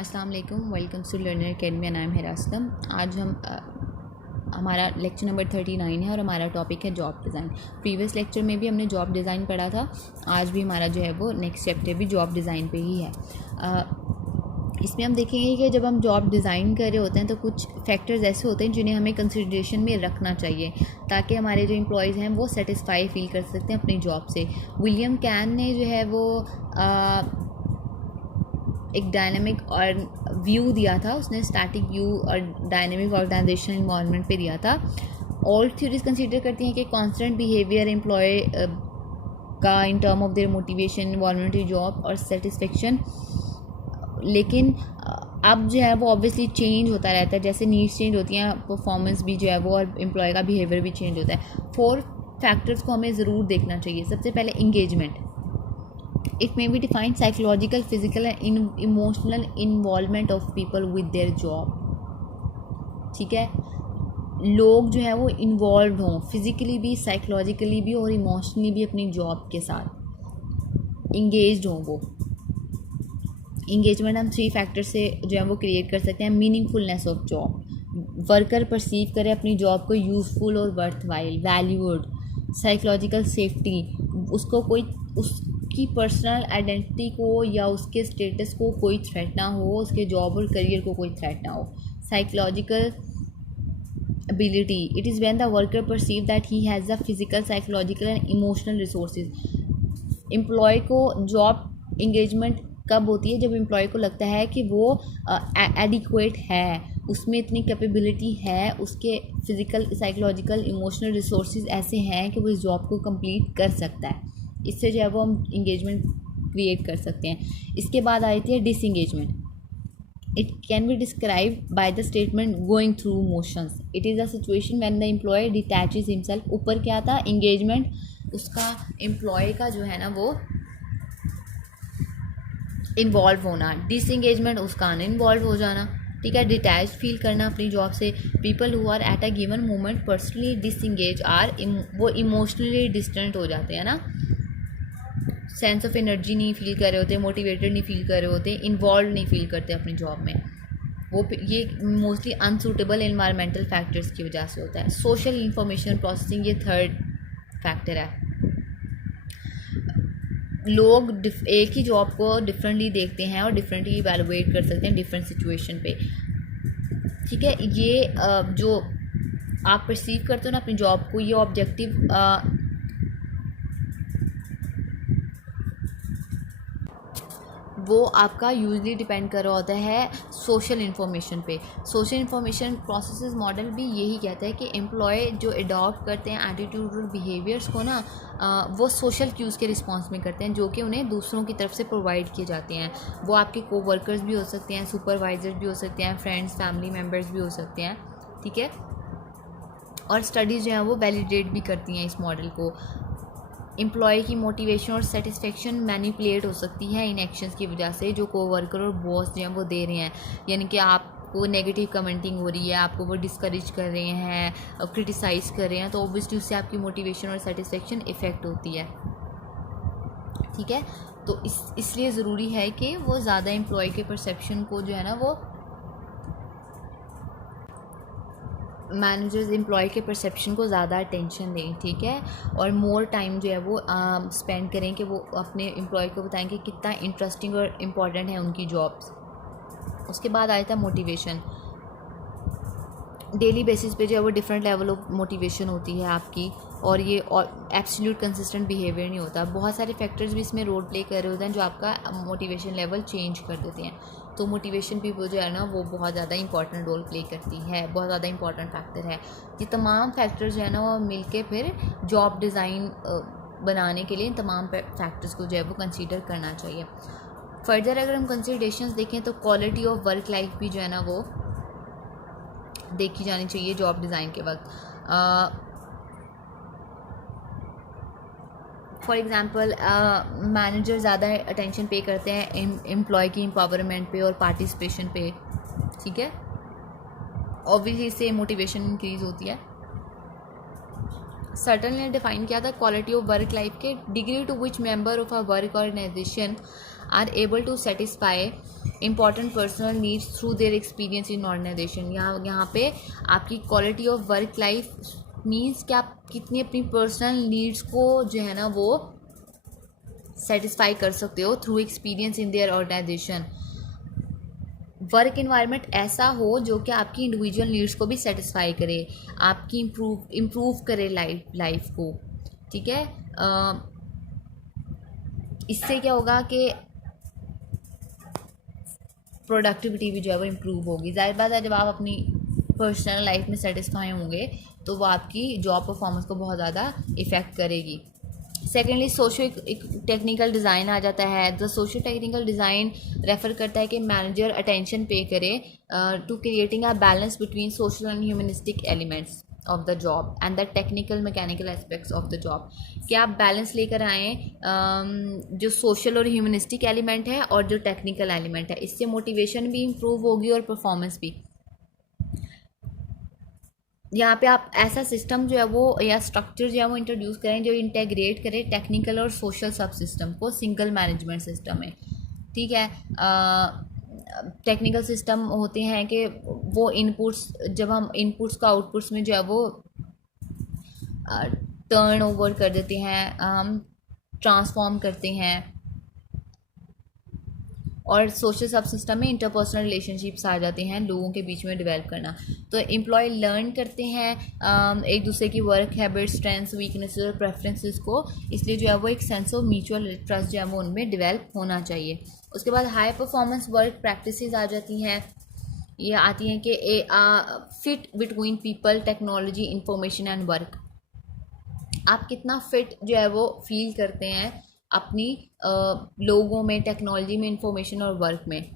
अस्सलाम वालेकुम, welcome to Learner Academy. I am हिरासतम। आज हमारा लेक्चर नंबर 39 है और हमारा टॉपिक है जॉब डिज़ाइन। प्रीवियस लेक्चर में भी हमने जॉब डिज़ाइन पढ़ा था, आज भी हमारा जो है वो नेक्स्ट चैप्टर भी जॉब डिज़ाइन पे ही है। इसमें हम देखेंगे कि जब हम जॉब डिज़ाइन कर रहे होते हैं तो कुछ फैक्टर्स ऐसे होते हैं जिन्हें हमें कंसिडरेशन में रखना चाहिए ताकि हमारे जो एम्प्लॉयज़ हैं वो सेटिस्फाई फील कर सकते हैं अपनी जॉब से। विलियम कैन ने जो है वो एक डायनामिक और व्यू दिया था, उसने स्टैटिक व्यू और डायनामिक ऑर्गेनाइजेशन इन्वायरमेंट पे दिया था। ऑल थ्योरीज कंसीडर करती हैं कि कांस्टेंट बिहेवियर एम्प्लॉय का in term of their motivation, involvement, job और सेटिस्फेक्शन। लेकिन अब जो है वो ऑब्वियसली चेंज होता रहता है, जैसे नीड्स चेंज होती हैं, परफॉर्मेंस भी जो है वो और एम्प्लॉय का बिहेवियर भी चेंज होता है। 4 फैक्टर्स को हमें ज़रूर देखना चाहिए। सबसे पहले engagement. It may be defined psychological, physical and emotional involvement of people with their job। ठीक है, लोग जो है वो इन्वॉल्व हों फिज़िकली भी, साइकोलॉजिकली भी और इमोशनली भी अपनी जॉब के साथ इंगेज्ड हों। वो इंगेजमेंट हम 3 फैक्टर से जो है वो क्रिएट कर सकते हैं। Meaningfulness of job, worker perceive करे अपनी जॉब को यूज़फुल और वर्थवाइल, वैल्यूड। साइकोलॉजिकल सेफ्टी, उसको कोई उसकी पर्सनल आइडेंटिटी को या उसके स्टेटस को कोई थ्रेट ना हो, उसके जॉब और करियर को कोई थ्रेट ना हो। Psychological ability, it is when the worker perceive that he has the physical, psychological and emotional resources। Employee को जॉब इंगेजमेंट कब होती है? जब एम्प्लॉय को लगता है कि वो एडिक्वेट है, उसमें इतनी कैपेबिलिटी है, उसके फिज़िकल, साइकोलॉजिकल, इमोशनल रिसोर्सेज ऐसे हैं कि वो इस जॉब को कंप्लीट कर सकता है। इससे जो है वो हम इंगेजमेंट क्रिएट कर सकते हैं। इसके बाद आती है disengagement. It can be describe by the statement going through motions. It is a situation when the employee detaches himself. ऊपर क्या था? इंगेजमेंट, उसका एम्प्लॉय का जो है ना वो इन्वॉल्व होना। डिसंगेजमेंट, उसका अनइन्वॉल्व हो जाना। ठीक है, डिटैच फील करना अपनी जॉब से। People who are at a given moment personally disengage are, वो इमोशनली डिस्टेंट हो जाते हैं ना, सेंस ऑफ एनर्जी नहीं फील कर रहे होते, मोटिवेटेड नहीं फील कर रहे होते, इन्वॉल्व नहीं फील करते अपनी जॉब में। वो ये मोस्टली अनसूटेबल एनवायरमेंटल फैक्टर्स की वजह से होता है। सोशल इंफॉर्मेशन प्रोसेसिंग, ये 3rd फैक्टर है। लोग एक ही जॉब को डिफरेंटली देखते हैं और डिफरेंटली इवैल्यूएट कर सकते हैं डिफरेंट सिचुएशन पे। ठीक है, ये जो आप परसीव करते हो ना अपनी जॉब को, ये ऑब्जेक्टिव वो आपका यूजली डिपेंड कर रहा होता है सोशल इन्फॉर्मेशन पे। सोशल इन्फॉर्मेशन प्रोसेसेस मॉडल भी यही कहता है कि एम्प्लॉय जो अडॉप्ट करते हैं एटीट्यूड और बिहेवियर्स को ना, वो सोशल क्यूज़ के रिस्पॉन्स में करते हैं जो कि उन्हें दूसरों की तरफ से प्रोवाइड किए जाते हैं। वो आपके कोवर्कर्स भी हो सकते हैं, सुपरवाइजर भी हो सकते हैं, फ्रेंड्स, फैमिली मेम्बर्स भी हो सकते हैं। ठीक है, और स्टडीज़ जो हैं वो वैलिडेट भी करती हैं इस मॉडल को। एम्प्लॉय की मोटिवेशन और सेटिस्फेक्शन मैनिपुलेट हो सकती है इन एक्शंस की वजह से जो कोवर्कर और बॉस जो हैं वो दे रहे हैं। यानी कि आपको नेगेटिव कमेंटिंग हो रही है, आपको वो डिस्करेज कर रहे हैं, क्रिटिसाइज़ कर रहे हैं, तो ऑब्वियसली उससे आपकी मोटिवेशन और सेटिस्फेक्शन इफ़ेक्ट होती है। ठीक है, तो इसलिए ज़रूरी है कि वो ज़्यादा एम्प्लॉय के परसेप्शन को जो है ना वो मैनेजर्स एम्प्लॉय के परसेप्शन को ज़्यादा अटेंशन दें। ठीक है, और मोर टाइम जो है वो स्पेंड करें कि वो अपने एम्प्लॉय को बताएं कि कितना इंटरेस्टिंग और इम्पॉर्टेंट है उनकी जॉब्स। उसके बाद आया था मोटिवेशन। डेली बेसिस पे जो है वो डिफरेंट लेवल ऑफ मोटिवेशन होती है आपकी, और ये एब्सोल्यूट कंसिस्टेंट बिहेवियर नहीं होता। बहुत सारे फैक्टर्स भी इसमें रोल प्ले कर रहे होते हैं जो आपका मोटिवेशन लेवल चेंज कर देते हैं। तो मोटिवेशन भी वो जो है ना वो बहुत ज़्यादा इंपॉर्टेंट रोल प्ले करती है, बहुत ज़्यादा इंपॉर्टेंट फैक्टर है। ये तमाम फैक्टर्स जो है ना वो मिल के फिर जॉब डिज़ाइन बनाने के लिए इन तमाम फैक्टर्स को जो है वो कंसीडर करना चाहिए। फर्दर अगर हम कंसिडरेशंस देखें तो क्वालिटी ऑफ वर्क लाइफ भी जो है ना वो देखी जानी चाहिए जॉब डिज़ाइन के वक्त। फॉर एग्ज़ाम्पल मैनेजर ज़्यादा अटेंशन पे करते हैं एम्प्लॉय की एम्पावरमेंट पे और पार्टिसिपेशन पे। ठीक है, ऑब्वियसली इससे मोटिवेशन इंक्रीज़ होती है। सर्टनली डिफाइन किया था क्वालिटी ऑफ वर्क लाइफ के degree to which member of a work organization are able to satisfy important personal needs through their experience in organization. यहाँ पे आपकी quality of work life means कि आप कितनी अपनी पर्सनल नीड्स को जो है ना वो सेटिस्फाई कर सकते हो through experience in their organization. Work environment ऐसा हो जो कि आपकी इंडिविजुअल नीड्स को भी सेटिस्फाई करे, आपकी इम्प्रूव करे लाइफ को, ठीक है। इससे क्या होगा कि प्रोडक्टिविटी भी जो है वो इम्प्रूव होगी। ज़ाहिर बात है जब आप अपनी पर्सनल लाइफ में सेटिस्फाई होंगे तो वो आपकी जॉब परफॉर्मेंस को बहुत ज़्यादा इफ़ेक्ट करेगी। सेकेंडली सोशो टेक्निकल डिज़ाइन आ जाता है। The socio technical design refer करता है कि मैनेजर अटेंशन पे करे to creating a balance between social and humanistic elements of the job and the technical mechanical aspects of the job. कि आप balance लेकर आएँ जो सोशल और ह्यूमनिस्टिक एलिमेंट है और जो टेक्निकल एलिमेंट है। इससे मोटिवेशन भी इम्प्रूव होगी और परफॉर्मेंस भी। यहाँ पे आप ऐसा सिस्टम जो है वो या स्ट्रक्चर जो है वो इंट्रोड्यूस करें जो इंटेग्रेट करे टेक्निकल और सोशल सब सिस्टम को सिंगल मैनेजमेंट सिस्टम में, ठीक है। टेक्निकल सिस्टम होते हैं कि वो इनपुट्स, जब हम इनपुट्स को आउटपुट्स में जो है वो टर्न ओवर कर देते हैं, हम ट्रांसफॉर्म करते हैं। और सोशल सब सिस्टम में इंटरपर्सनल रिलेशनशिप्स आ जाते हैं, लोगों के बीच में डेवलप करना। तो एम्प्लॉय लर्न करते हैं एक दूसरे की वर्क हैबिट्स, स्ट्रेंथ्स, वीकनेसेस और प्रेफरेंसेस को, इसलिए जो है वो एक सेंस ऑफ म्यूचुअल ट्रस्ट जो है वो उनमें डेवलप होना चाहिए। उसके बाद हाई परफॉर्मेंस वर्क प्रैक्टिसेस आ जाती हैं। ये आती हैं कि fit between people, technology, information and work. आप कितना फिट जो है वो फील करते हैं अपनी लोगों में, टेक्नोलॉजी में, इंफॉर्मेशन और वर्क में।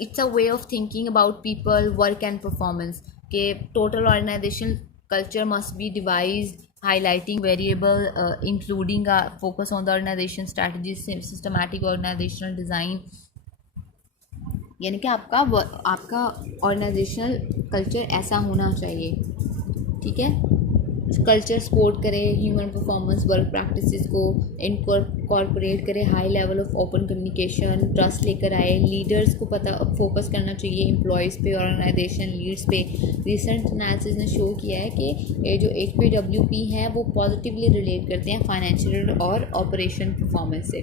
It's a way of thinking about people, work and performance के total organisation culture must be devised highlighting variable including a focus on the organization strategies, systematic organizational design। यानी कि आपका organisational culture ऐसा होना चाहिए, ठीक है। कल्चर सपोर्ट करे ह्यूमन परफॉर्मेंस वर्क प्रैक्टिसेस को, इनकॉर्पोरेट करे high level of open communication, trust लेकर आए। लीडर्स को पता फोकस करना चाहिए एम्प्लॉयज़ पे, ऑर्गेनाइजेशन लीड्स पे। रिसेंट एनालिसिस ने शो किया है कि ये जो HPWP है वो पॉजिटिवली रिलेट करते हैं फाइनेंशियल और ऑपरेशन परफॉर्मेंस से।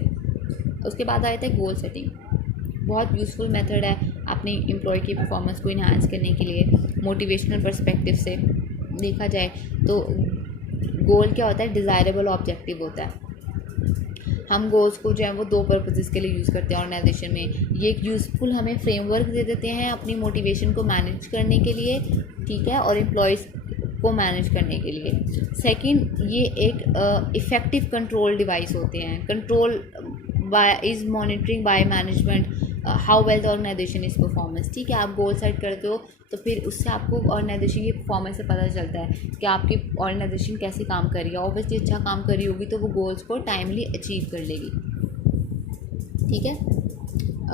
उसके बाद आ जाता है गोल सेटिंग। बहुत यूज़फुल मेथड है अपनी एम्प्लॉय की परफॉर्मेंस को इन्हांस करने के लिए। मोटिवेशनल पर्सपेक्टिव से देखा जाए तो गोल क्या होता है, डिज़ायरेबल ऑब्जेक्टिव होता है। हम गोल्स को जो है वो दो पर्पसेस के लिए यूज़ करते हैं ऑर्गेनाइजेशन में। ये एक यूज़फुल हमें फ्रेमवर्क दे देते हैं अपनी मोटिवेशन को मैनेज करने के लिए, ठीक है, और एम्प्लॉयज़ को मैनेज करने के लिए। सेकंड, ये एक इफ़ेक्टिव कंट्रोल डिवाइस होते हैं। Control is monitoring by management how well the organization is performance, ठीक है। आप गोल सेट करते हो तो फिर उससे आपको ऑर्गेनाइजेशन की परफॉर्मेंस से पता चलता है कि आपकी ऑर्गेनाइजेशन कैसे काम कर रही है। ऑब्वियसली अच्छा काम कर रही होगी तो वो गोल्स को टाइमली अचीव कर लेगी, ठीक है।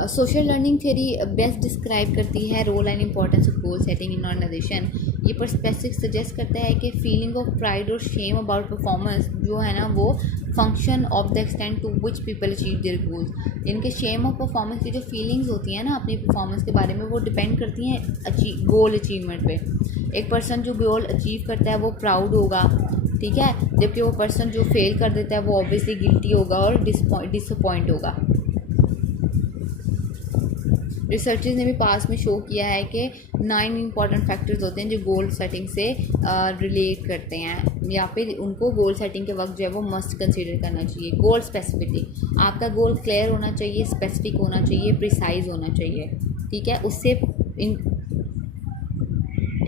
Social learning theory best describe करती है role and importance of goal setting in organization. ये पर्सपेक्टिव सजेस्ट करता है कि फीलिंग ऑफ प्राइड और शेम अबाउट परफॉर्मेंस जो है ना वो function of the extent to which people achieve their goals. इनके शेम ऑफ परफॉर्मेंस की जो फीलिंग्स होती हैं ना अपनी परफॉर्मेंस के बारे में, वो डिपेंड करती हैं गोल अचीवमेंट पे। एक पर्सन जो गोल अचीव करता है वो प्राउड होगा, ठीक है, जबकि वो पर्सन जो फेल कर देता है वो ऑब्वियसली गिल्टी होगा और डिसअपॉइंट होगा। रिसर्चर्स ने भी पास में शो किया है कि 9 इंपॉर्टेंट फैक्टर्स होते हैं जो गोल सेटिंग से रिलेट करते हैं, या फिर उनको गोल सेटिंग के वक्त जो है वो मस्ट कंसीडर करना चाहिए। गोल स्पेसिफिसिटी, आपका गोल क्लियर होना चाहिए, स्पेसिफिक होना चाहिए, प्रिसाइज होना चाहिए, ठीक है। उससे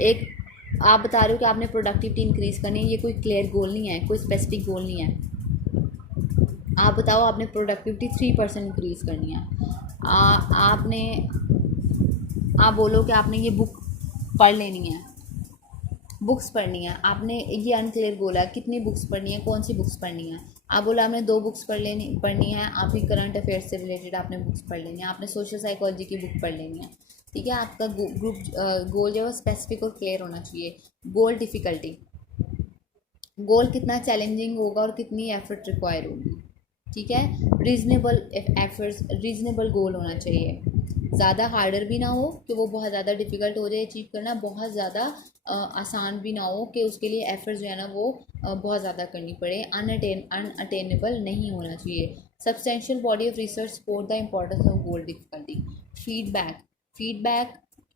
एक आप बता रहे हो कि आपने प्रोडक्टिविटी इंक्रीज़ करनी है, ये कोई क्लियर गोल नहीं है, कोई स्पेसिफिक गोल नहीं है। आप बताओ आपने प्रोडक्टिविटी 3% इंक्रीज़ करनी है, आप बोलो कि आपने ये बुक पढ़ लेनी है, बुक्स पढ़नी है, आपने ये अनक्लियर गोल है कितनी बुक्स पढ़नी है, कौन सी बुक्स पढ़नी है। आप बोला आपने 2 बुक्स पढ़नी है, आपकी करंट अफेयर्स से रिलेटेड आपने बुक्स पढ़ लेनी है, आपने सोशल साइकोलॉजी की बुक पढ़ लेनी है, ठीक है। आपका ग्रुप गोल जो है वो स्पेसिफिक और क्लियर होना चाहिए। गोल डिफ़िकल्टी, गोल कितना चैलेंजिंग होगा और कितनी एफर्ट रिक्वायर होगी, ठीक है। रीज़नेबल एफर्ट्स, रीज़नेबल गोल होना चाहिए, ज़्यादा हार्डर भी ना हो कि वो बहुत ज़्यादा डिफ़िकल्ट हो जाए अचीव करना, बहुत ज़्यादा आसान भी ना हो कि उसके लिए एफर्ट्स जो है ना वो बहुत ज़्यादा करनी पड़े, अनअटेनेबल नहीं होना चाहिए। Substantial body of research support the importance of goal difficulty. Feedback, feedback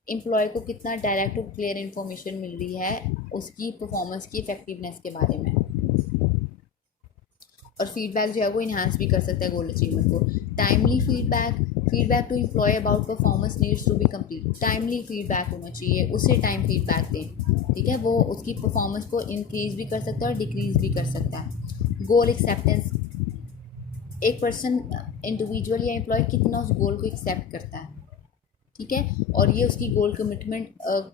employee को कितना डायरेक्ट और क्लियर इन्फॉर्मेशन मिल रही है उसकी परफॉर्मेंस की इफेक्टिवनेस के बारे में, और फीडबैक जो है वो इन्हांस भी कर सकता है गोल अचीवमेंट को। Timely feedback, feedback to employee about performance needs to be complete. Timely feedback होना चाहिए, उसे टाइम फीडबैक दें, ठीक है। वो उसकी परफॉर्मेंस को इंक्रीज़ भी कर सकता है और डिक्रीज़ भी कर सकता है। गोल एक्सेप्टेंस, एक पर्सन इंडिविजुअल या एम्प्लॉय कितना उस गोल को एक्सेप्ट करता है, ठीक है, और ये उसकी गोल कमिटमेंट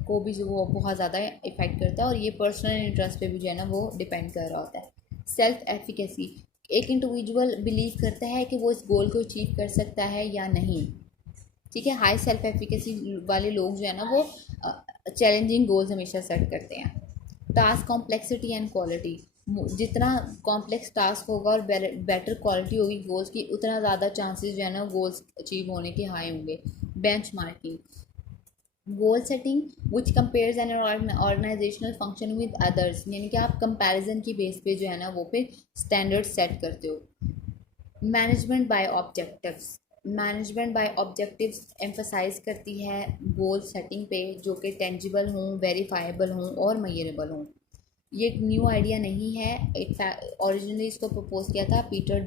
को भी जो वो बहुत ज़्यादा इफेक्ट करता है, और ये पर्सनल इंटरेस्ट पे भी जो है ना वो डिपेंड कर रहा होता है। सेल्फ एफिकेसी, एक इंडिविजुअल बिलीव करता है कि वो इस गोल को अचीव कर सकता है या नहीं, ठीक है। हाई सेल्फ एफिकेसी वाले लोग जो है ना वो चैलेंजिंग गोल्स हमेशा सेट करते हैं। टास्क कॉम्प्लेक्सिटी एंड क्वालिटी, जितना कॉम्प्लेक्स टास्क होगा और बेटर क्वालिटी होगी गोल्स की, उतना ज़्यादा चांसेस जो है ना गोल्स अचीव होने के हाई होंगे। Benchmarking, goal setting which compares an organizational function with others, यानी कि आप कंपैरिजन की बेस पे जो है ना वो फिर स्टैंडर्ड सेट करते हो। Management by objectives, management by objectives emphasize करती है गोल सेटिंग पे जो कि टेंजिबल हों, वेरीफाइबल हों और मेजरेबल हों। ये एक न्यू आइडिया नहीं है, एक ओरिजिनली इसको प्रपोज किया था पीटर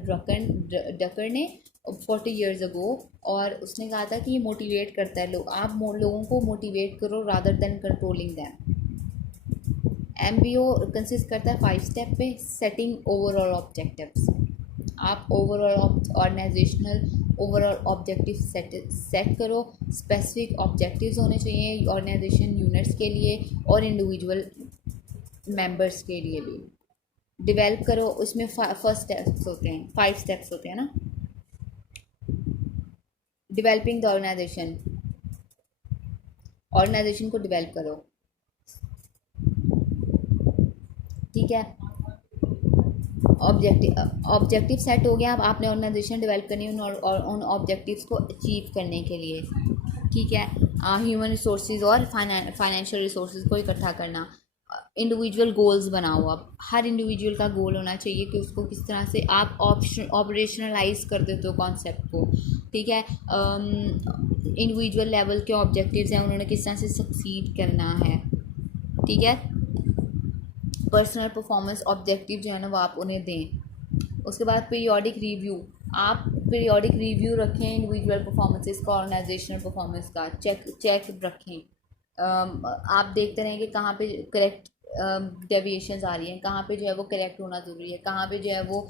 डकर ने 40 ईयर्स अगो, और उसने कहा था कि ये मोटिवेट करता है लोग, आप लोगों को मोटिवेट करो rather than controlling them. MBO consist करता है 5 स्टेप पे। सेटिंग ओवरऑल ऑब्जेक्टिव्स, आप overall organisational overall objective set करो। स्पेसिफिक ऑब्जेक्टिव्स होने चाहिए ऑर्गेनाइजेशन यूनिट्स के लिए और इंडिविजुअल मेंबर्स के लिए भी। डेवलप करो, उसमें फर्स्ट स्टेप्स होते हैं, 5 स्टेप्स होते हैं ना। डेवलपिंग द ऑर्गेनाइजेशन, ऑर्गेनाइजेशन को डेवलप करो, ठीक है। ऑब्जेक्टिव सेट हो गया, अब आपने ऑर्गेनाइजेशन डेवलप करनी है उन ऑब्जेक्टिव्स को अचीव करने के लिए, ठीक है। ह्यूमन रिसोर्सेज और फाइनेंशियल रिसोर्सेज को इकट्ठा करना। इंडिविजुअल गोल्स बनाओ, अब हर इंडिविजुअल का गोल होना चाहिए कि उसको किस तरह से आप ऑपरेशनलाइज कर देते हो कॉन्सेप्ट को, ठीक है। इंडिविजुअल लेवल के ऑब्जेक्टिव्स हैं, उन्होंने किस तरह से सक्सीड करना है, ठीक है। पर्सनल परफॉर्मेंस ऑब्जेक्टिव जो है ना वो आप उन्हें दें। उसके बाद पीरियोडिक रिव्यू, आप पीरियोडिक रिव्यू रखें इंडिविजुअल परफॉर्मेंसेस का, ऑर्गेनाइजेशनल परफॉर्मेंस का चेक रखें। आप देखते रहें कि कहाँ पे करेक्ट डेविएशंस आ रही हैं, कहाँ पे जो है वो करेक्ट होना ज़रूरी है, कहाँ पे जो है वो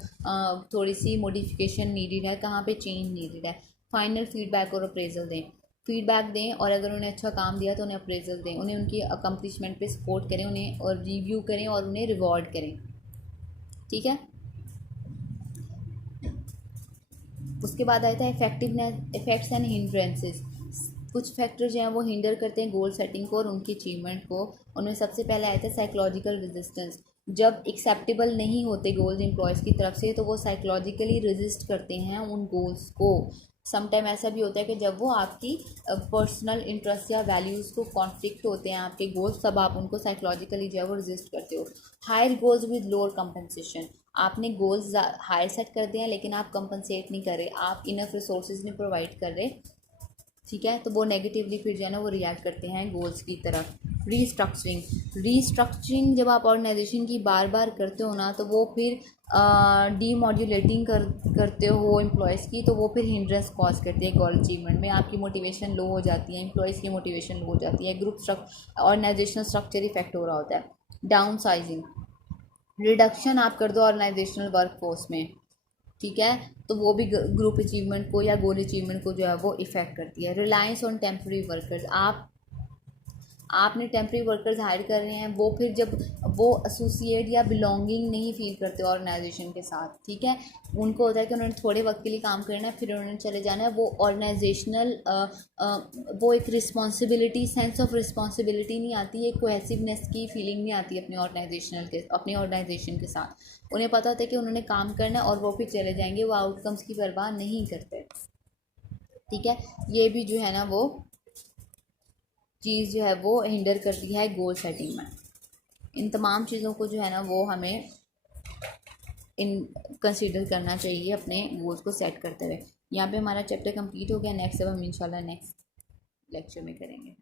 थोड़ी सी मॉडिफिकेशन नीडेड है, कहाँ पे चेंज नीडेड है। फाइनल फीडबैक और अप्रेजल दें, फीडबैक दें, और अगर उन्हें अच्छा काम दिया तो उन्हें अप्रेजल दें, उन्हें उनकी अकम्पलिशमेंट पे सपोर्ट करें, उन्हें और रिव्यू करें और उन्हें रिवॉर्ड करें, ठीक है। उसके बाद आता है इफेक्टिवनेस, इफेक्ट्स एंड हिंड्रेंसेस। कुछ फैक्टर जो हैं वो हिंडर करते हैं गोल सेटिंग को और उनकी अचीवमेंट को। उनमें सबसे पहले आया था साइकोलॉजिकल रेजिस्टेंस, जब एक्सेप्टेबल नहीं होते गोल्स एम्प्लॉयज़ की तरफ से तो वो साइकोलॉजिकली रेजिस्ट करते हैं उन गोल्स को। समटाइम ऐसा भी होता है कि जब वो आपकी पर्सनल इंटरेस्ट या वैल्यूज़ को कॉन्फ्लिक्ट होते हैं आपके गोल्स, तब आप उनको साइकोलॉजिकली जो है वो रेजिस्ट करते हो। Higher goals with lower compensation, आपने गोल्स हायर सेट कर दिए हैं लेकिन आप कंपनसेट नहीं कर रहे, आप इनफ रिसोर्सेज नहीं प्रोवाइड कर रहे, ठीक है, तो वो नेगेटिवली फिर जो है ना वो रिएक्ट करते हैं गोल्स की तरफ। रीस्ट्रक्चरिंग, रीस्ट्रक्चरिंग जब आप ऑर्गेनाइजेशन की बार बार करते हो ना तो वो फिर डीमोड्यूलेटिंग करते हो एम्प्लॉयज़ की, तो वो फिर हिंड्रेंस कॉज करती है गोल अचीवमेंट में। आपकी मोटिवेशन लो हो जाती है, एम्प्लॉयज़ की मोटिवेशन लो हो जाती है, ग्रुप ऑर्गेनाइजेशनल स्ट्रक्चर इफेक्ट हो रहा होता है। डाउन साइजिंग, रिडक्शन आप कर दो ऑर्गेनाइजेशनल वर्कफोर्स में, ठीक है, तो वो भी ग्रुप अचीवमेंट को या गोल अचीवमेंट को जो है वो इफ़ेक्ट करती है। रिलायंस ऑन टेम्प्रेरी वर्कर्स, आपने टेम्प्रेरी वर्कर्स हायर कर रहे हैं, वो फिर जब वो एसोसिएट या बिलोंगिंग नहीं फील करते ऑर्गेनाइजेशन के साथ, ठीक है, उनको होता है कि उन्होंने थोड़े वक्त के लिए काम करना है फिर उन्होंने चले जाना है, वो ऑर्गेनाइजेशनल वो एक रिस्पॉन्सिबिलिटी, सेंस ऑफ रिस्पॉन्सिबिलिटी नहीं आती, एक कोहेसिवनेस की फीलिंग नहीं आती अपनी ऑर्गेनाइजेशन के साथ। उन्हें पता होता है कि उन्होंने काम करना है और वो फिर चले जाएंगे, वो आउटकम्स की परवाह नहीं करते, ठीक है। ये भी जो है ना वो चीज़ जो है वो हिंडर करती है गोल सेटिंग में। इन तमाम चीज़ों को जो है ना वो हमें इन कंसीडर करना चाहिए अपने गोल्स को सेट करते हुए। यहाँ पे हमारा चैप्टर कंप्लीट हो गया। नेक्स्ट अब हम इंशाल्लाह नेक्स्ट लेक्चर में करेंगे।